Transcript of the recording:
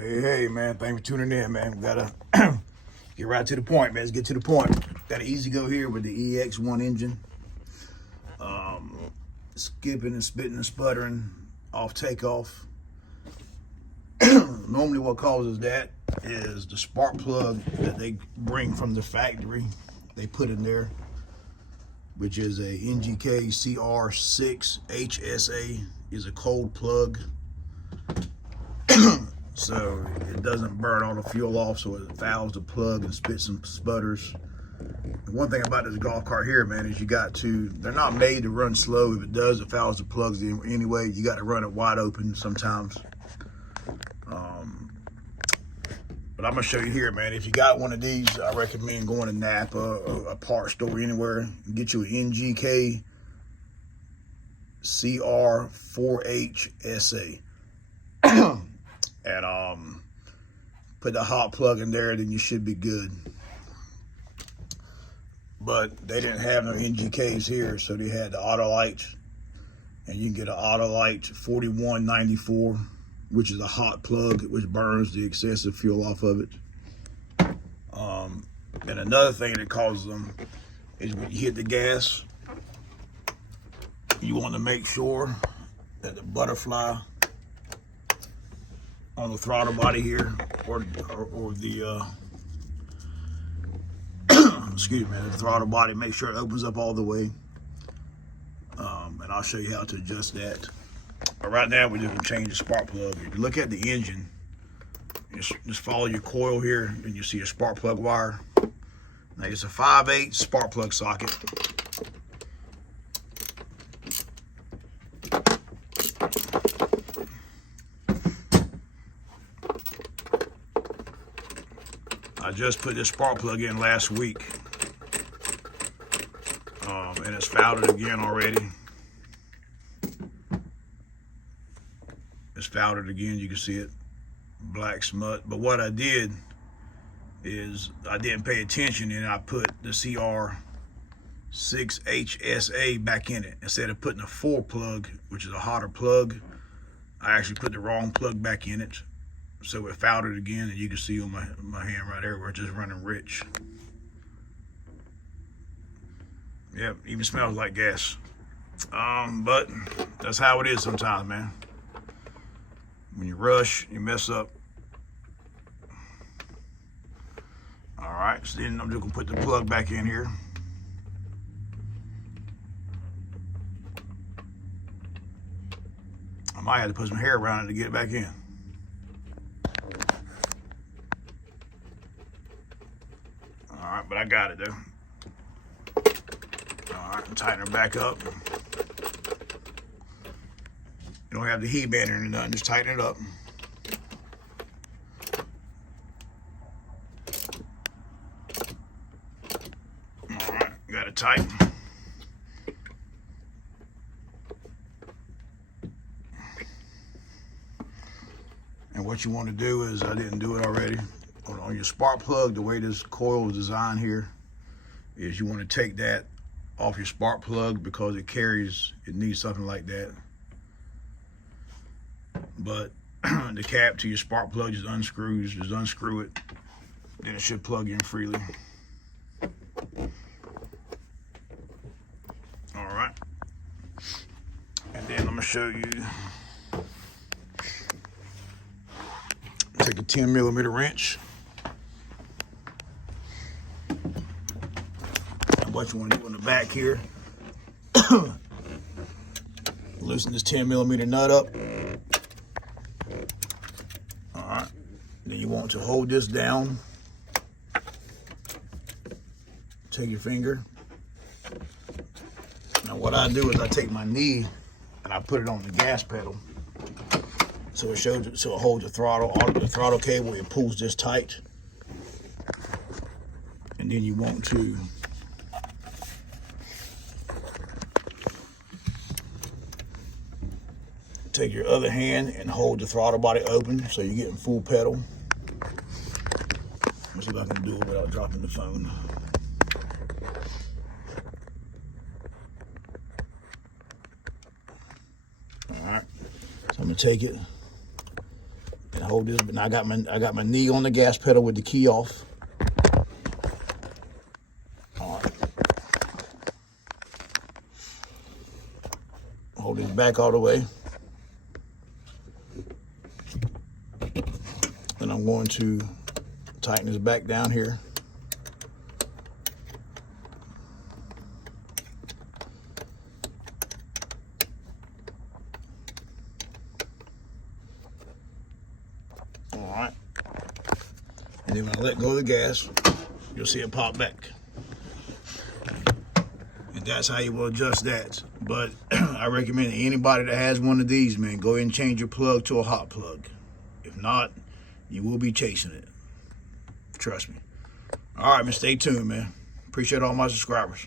Hey, man, thanks for tuning in, man. We gotta get right to the point, man. Let's get to the point. Got an EZGO here with the EX1 engine. Skipping and spitting and sputtering off takeoff. Normally what causes that is the spark plug that they bring from the factory. They put in there, which is a NGK CR6 HSA, is a cold plug. So it doesn't burn all the fuel off, so it fouls the plug and spits and sputters. The one thing about this golf cart here, man, is they're not made to run slow. If it does, it fouls the plugs anyway. You got to run it wide open sometimes. But I'm gonna show you here, man. If you got one of these, I recommend going to Napa or a parts store anywhere. Get you an NGK CR4HSA. And put the hot plug in there, then you should be good. But they didn't have no NGKs here, so they had the Autolite, and you can get an Autolite 4194, which is a hot plug, which burns the excessive fuel off of it. And another thing that causes them is when you hit the gas, you want to make sure that the butterfly on the throttle body here, or the excuse me, the throttle body, make sure it opens up all the way. And I'll show you how to adjust that. But right now we're just gonna change the spark plug. If you look at the engine, just follow your coil here, and you see a spark plug wire. Now it's a 5/8 spark plug socket. I just put this spark plug in last week, and it's fouled again already. It's fouled again, you can see it, black smut. But what I did is I didn't pay attention, and I put the CR6 HSA back in it. Instead of putting a 4 plug, which is a hotter plug, I actually put the wrong plug back in it. So it fouled it again, and you can see on my hand right there where it's just running rich. Yep, even smells like gas. But that's how it is sometimes, man. When you rush, you mess up. All right, so then I'm just gonna put the plug back in here. I might have to put some hair around it to get it back in. All right, but I got it though. All right, tighten her back up. You don't have the heat band or nothing, just tighten it up. All right, got it tight. And what you want to do is, I didn't do it already, on your spark plug, the way this coil is designed here, is you want to take that off your spark plug because it needs something like that. But the cap to your spark plug just unscrews, just unscrew it, then it should plug in freely. All right. And then I'm gonna show you, take a 10mm wrench. And what you want to do in the back here, loosen this 10mm nut up. All right. Then you want to hold this down. Take your finger. Now what I do is I take my knee and I put it on the gas pedal. So it holds the throttle cable, and pulls this tight. And then you want to take your other hand and hold the throttle body open so you're getting full pedal. Let's see if I can do it without dropping the phone. All right, so I'm gonna take it and hold this, but now I got my knee on the gas pedal with the key off. All right. Hold this back all the way. Then I'm going to tighten this back down here. All right. And then when I let go of the gas, you'll see it pop back. And that's how you will adjust that. But I recommend anybody that has one of these, man, go ahead and change your plug to a hot plug. If not, you will be chasing it. Trust me. All right, man, stay tuned, man. Appreciate all my subscribers.